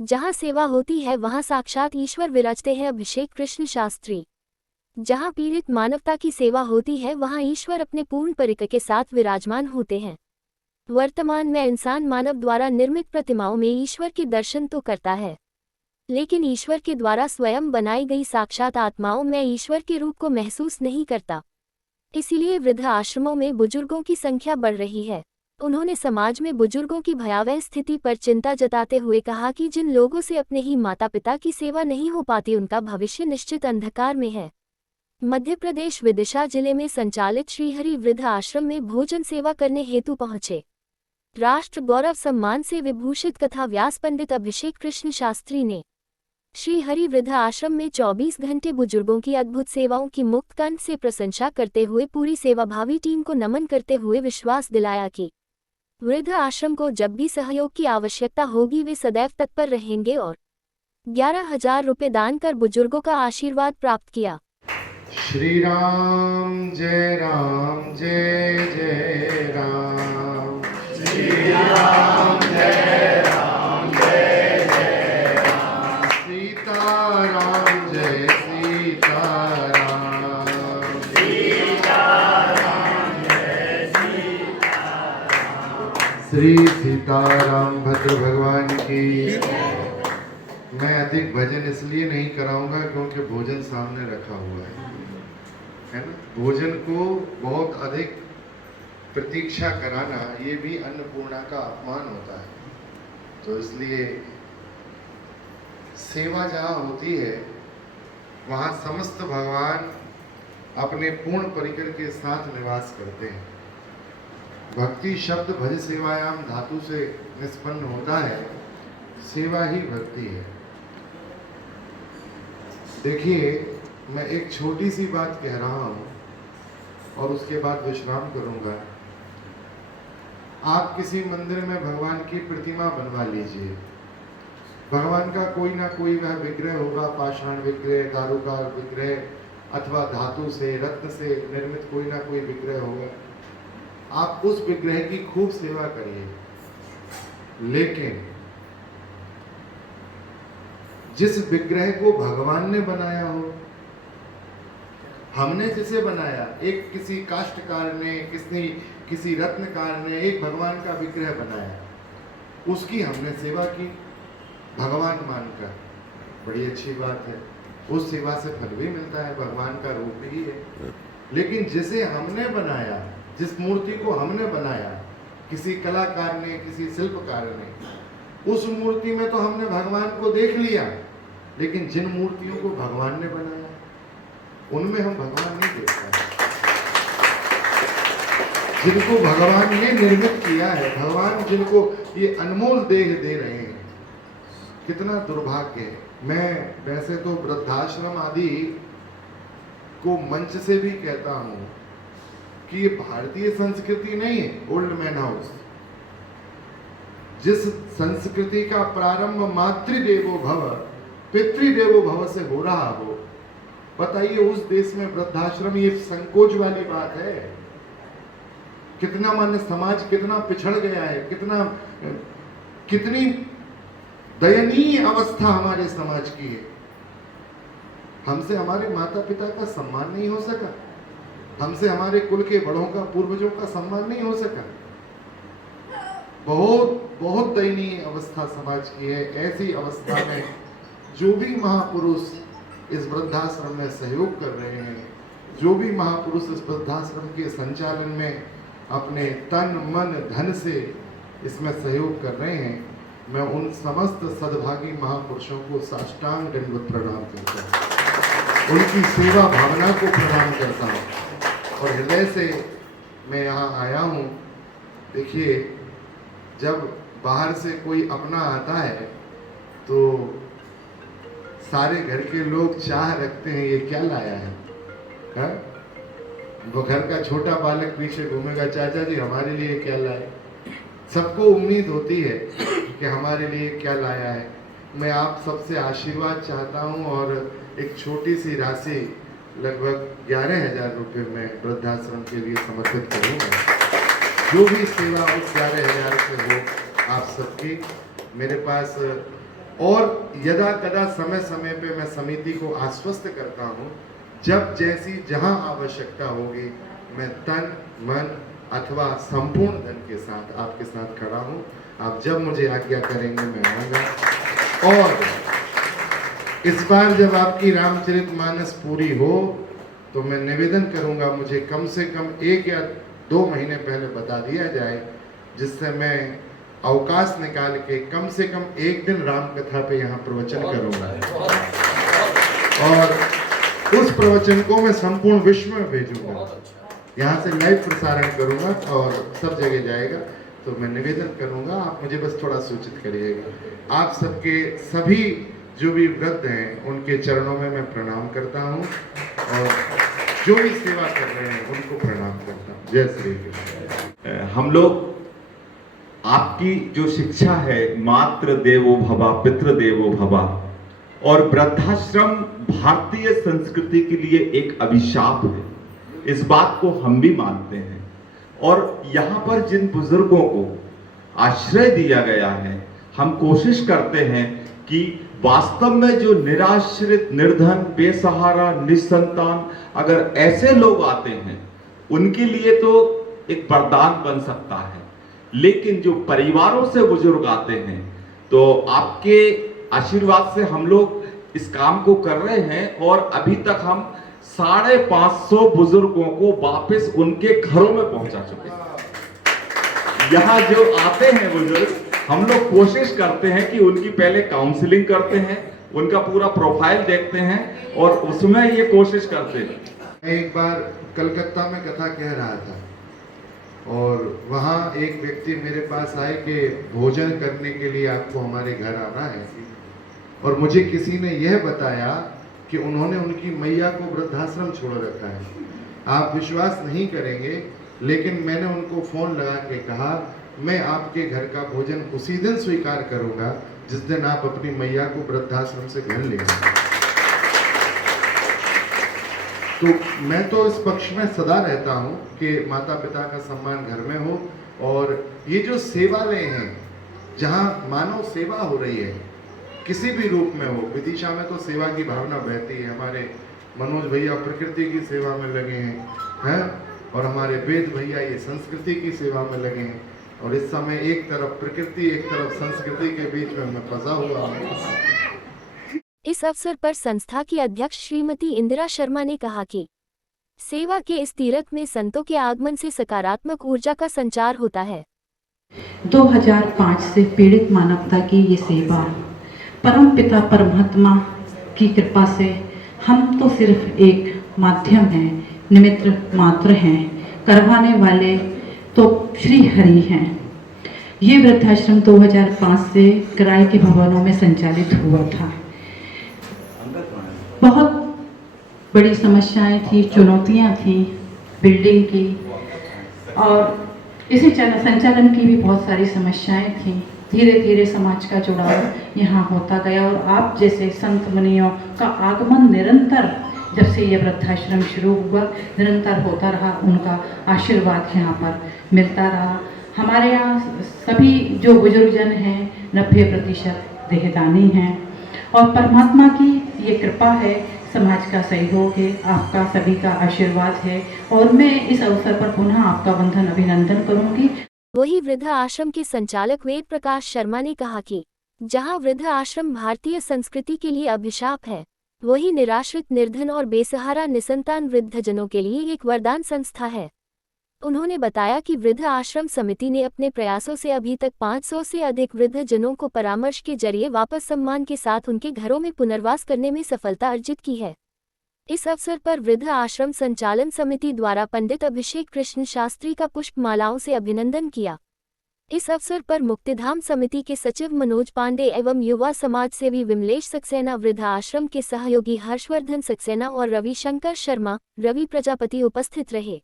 जहाँ सेवा होती है वहाँ साक्षात ईश्वर विराजते हैं। अभिषेक कृष्ण शास्त्री। जहाँ पीड़ित मानवता की सेवा होती है वहाँ ईश्वर अपने पूर्ण परिकर के साथ विराजमान होते हैं। वर्तमान में इंसान मानव द्वारा निर्मित प्रतिमाओं में ईश्वर के दर्शन तो करता है, लेकिन ईश्वर के द्वारा स्वयं बनाई गई साक्षात आत्माओं में ईश्वर के रूप को महसूस नहीं करता। इसीलिए वृद्ध आश्रमों में बुजुर्गों की संख्या बढ़ रही है। उन्होंने समाज में बुजुर्गों की भयावह स्थिति पर चिंता जताते हुए कहा कि जिन लोगों से अपने ही माता पिता की सेवा नहीं हो पाती उनका भविष्य निश्चित अंधकार में है। मध्य प्रदेश विदिशा जिले में संचालित श्रीहरि वृद्ध आश्रम में भोजन सेवा करने हेतु पहुंचे राष्ट्र गौरव सम्मान से विभूषित कथा व्यास पंडित अभिषेक कृष्ण शास्त्री ने श्रीहरि वृद्ध आश्रम में 24 घंटे बुजुर्गों की अद्भुत सेवाओं की मुक्त कंठ से प्रशंसा करते हुए पूरी सेवाभावी टीम को नमन करते हुए विश्वास दिलाया कि वृद्ध आश्रम को जब भी सहयोग की आवश्यकता होगी वे सदैव तत्पर रहेंगे और 11,000 रुपये दान कर बुजुर्गों का आशीर्वाद प्राप्त किया। श्री राम जय जय राम। श्री राम जय राम। सीता राम जय सीताराम। श्री सीताराम भद्र भगवान की। मैं अधिक भजन इसलिए नहीं कराऊंगा क्योंकि भोजन सामने रखा हुआ है ना। भोजन को बहुत अधिक प्रतीक्षा कराना ये भी अन्नपूर्णा का अपमान होता है। तो इसलिए सेवा जहाँ होती है वहाँ समस्त भगवान अपने पूर्ण परिकर के साथ निवास करते हैं। भक्ति शब्द भज सेवायाम धातु से निष्पन्न होता है। सेवा ही भक्ति है। देखिए, मैं एक छोटी सी बात कह रहा हूं और उसके बाद विश्राम करूंगा। आप किसी मंदिर में भगवान की प्रतिमा बनवा लीजिए। भगवान का कोई ना कोई वह विग्रह होगा, पाषाण विग्रह, दारूकार विग्रह अथवा धातु से रत्न से निर्मित कोई ना कोई विग्रह होगा। आप उस विग्रह की खूब सेवा करिए, लेकिन जिस विग्रह को भगवान ने बनाया हो, हमने जिसे बनाया, एक किसी काष्ठकार ने, किसी रत्नकार ने एक भगवान का विग्रह बनाया, उसकी हमने सेवा की भगवान मानकर, बड़ी अच्छी बात है। उस सेवा से फल भी मिलता है, भगवान का रूप ही है। लेकिन जिसे हमने बनाया, जिस मूर्ति को हमने बनाया, किसी कलाकार ने, किसी शिल्पकार ने, उस मूर्ति में तो हमने भगवान को देख लिया, लेकिन जिन मूर्तियों को भगवान ने बनाया उनमें हम भगवान नहीं देख पाए। जिनको भगवान ने निर्मित किया है, भगवान जिनको ये अनमोल देह दे रहे हैं, कितना दुर्भाग्य है। मैं वैसे तो वृद्धाश्रम आदि को मंच से भी कहता हूं कि ये भारतीय संस्कृति नहीं है। ओल्ड मैन हाउस, जिस संस्कृति का प्रारंभ मातृदेवो भव पितृदेवो भव से हो रहा हो, बताइए उस देश में वृद्धाश्रम ये संकोच वाली बात है। कितना मान्य समाज कितना पिछड़ गया है, कितनी दयनीय अवस्था हमारे समाज की है। हमसे हमारे माता पिता का सम्मान नहीं हो सका, हमसे हमारे कुल के बड़ों का, पूर्वजों का सम्मान नहीं हो सका। बहुत बहुत दयनीय अवस्था समाज की है। ऐसी अवस्था में जो भी महापुरुष इस वृद्धाश्रम में सहयोग कर रहे हैं, जो भी महापुरुष इस वृद्धाश्रम के संचालन में अपने तन मन धन से इसमें सहयोग कर रहे हैं, मैं उन समस्त सद्भागी महापुरुषों को साष्टांग दंडवत प्रणाम करता हूँ, उनकी सेवा भावना को प्रणाम करता हूँ और हृदय से मैं यहाँ आया हूँ। देखिए, जब बाहर से कोई अपना आता है तो सारे घर के लोग चाह रखते हैं, ये क्या लाया है? वो घर का छोटा बालक पीछे घूमेगा, चाचा जी हमारे लिए क्या लाए? सबको उम्मीद होती है कि हमारे लिए क्या लाया है। मैं आप सबसे आशीर्वाद चाहता हूं और एक छोटी सी राशि लगभग 11,000 रुपये में वृद्धाश्रम के लिए समर्पित करूंगा। जो भी सेवा उस 11,000 से हो आप सबकी। मेरे पास और यदा कदा समय समय पे मैं समिति को आश्वस्त करता हूँ, जब जैसी जहाँ आवश्यकता होगी मैं तन मन अथवा संपूर्ण धन के साथ आपके साथ खड़ा हूँ। आप जब मुझे आज्ञा करेंगे मैं आऊँगा। और इस बार जब आपकी रामचरितमानस पूरी हो तो मैं निवेदन करूँगा, मुझे कम से कम 1 या 2 महीने पहले बता दिया जाए, जिससे मैं अवकाश निकाल के कम से कम 1 दिन राम कथा पे यहाँ प्रवचन करूँगा और उस प्रवचन को मैं संपूर्ण विश्व में भेजूंगा। यहाँ से लाइव प्रसारण करूँगा और सब जगह जाएगा। तो मैं निवेदन करूँगा, आप मुझे बस थोड़ा सूचित करिएगा। आप सबके सभी जो भी वृद्ध हैं उनके चरणों में मैं प्रणाम करता हूँ और जो भी सेवा कर रहे हैं उनको प्रणाम करता हूँ। जय श्री कृष्ण। हम लोग आपकी जो शिक्षा है, मातृ देवो भवा पितृ देवो भवा, और वृद्धाश्रम भारतीय संस्कृति के लिए एक अभिशाप है, इस बात को हम भी मानते हैं। और यहाँ पर जिन बुजुर्गों को आश्रय दिया गया है, हम कोशिश करते हैं कि वास्तव में जो निराश्रित, निर्धन, बेसहारा, निसंतान अगर ऐसे लोग आते हैं, उनके लिए तो एक वरदान बन सकता है। लेकिन जो परिवारों से बुजुर्ग आते हैं, तो आपके आशीर्वाद से हम लोग इस काम को कर रहे हैं और अभी तक हम 550 बुजुर्गों को वापस उनके घरों में पहुंचा चुके हैं। यहाँ जो आते हैं बुजुर्ग, हम लोग कोशिश करते हैं कि उनकी पहले काउंसलिंग करते हैं, उनका पूरा प्रोफाइल देखते हैं और उसमें ये कोशिश करते हैं। मैं एक बार कलकत्ता में कथा कह रहा था और वहाँ एक व्यक्ति मेरे पास आए कि भोजन करने के लिए आपको हमारे घर आना है, और मुझे किसी ने यह बताया कि उन्होंने उनकी मैया को वृद्धाश्रम छोड़ रखा है। आप विश्वास नहीं करेंगे, लेकिन मैंने उनको फ़ोन लगा के कहा, मैं आपके घर का भोजन उसी दिन स्वीकार करूंगा जिस दिन आप अपनी मैया को वृद्धाश्रम से घर ले आए। तो मैं तो इस पक्ष में सदा रहता हूं कि माता पिता का सम्मान घर में हो, और ये जो सेवालय हैं जहां मानव सेवा हो रही है किसी भी रूप में हो, विदिशा में तो सेवा की भावना बहती है। हमारे मनोज भैया प्रकृति की सेवा में लगे हैं और हमारे वेद भैया ये संस्कृति की सेवा में लगे हैं, और इस समय एक तरफ प्रकृति एक तरफ संस्कृति के बीच में मैं फंसा हुआ हूँ। इस अवसर पर संस्था की अध्यक्ष श्रीमती इंदिरा शर्मा ने कहा कि सेवा के इस तीर्थ में संतों के आगमन से सकारात्मक ऊर्जा का संचार होता है। 2005 से पीड़ित मानवता की ये सेवा परम पिता परमात्मा की कृपा से हम तो सिर्फ एक माध्यम हैं, निमित्त मात्र हैं, करवाने वाले तो श्री हरि हैं। ये वृद्धाश्रम 2005 से किराए के भवनों में संचालित हुआ था। बहुत बड़ी समस्याएं थी, चुनौतियां थी बिल्डिंग की, और इसी संचालन की भी बहुत सारी समस्याएं थी। धीरे धीरे समाज का जुड़ाव यहाँ होता गया और आप जैसे संत मुनियों का आगमन निरंतर, जब से ये वृद्धाश्रम शुरू हुआ, निरंतर होता रहा। उनका आशीर्वाद यहाँ पर मिलता रहा। हमारे यहाँ सभी जो बुजुर्गजन हैं 90% देहदानी हैं, और परमात्मा की ये कृपा है, समाज का सहयोग है, आपका सभी का आशीर्वाद है, और मैं इस अवसर पर पुनः आपका वंदन अभिनंदन करूँगी। वही वृद्ध आश्रम के संचालक वेद प्रकाश शर्मा ने कहा कि जहां वृद्ध आश्रम भारतीय संस्कृति के लिए अभिशाप है, वही निराश्रित, निर्धन और बेसहारा निसंतान वृद्धजनों के लिए एक वरदान संस्था है। उन्होंने बताया कि वृद्ध आश्रम समिति ने अपने प्रयासों से अभी तक 500 से अधिक वृद्धजनों को परामर्श के जरिए वापस सम्मान के साथ उनके घरों में पुनर्वास करने में सफलता अर्जित की है। इस अवसर पर वृद्ध आश्रम संचालन समिति द्वारा पंडित अभिषेक कृष्ण शास्त्री का पुष्पमालाओं से अभिनंदन किया। इस अवसर पर मुक्तिधाम समिति के सचिव मनोज पांडे एवं युवा समाज सेवी विमलेश सक्सेना, वृद्ध आश्रम के सहयोगी हर्षवर्धन सक्सेना और रविशंकर शर्मा, रवि प्रजापति उपस्थित रहे।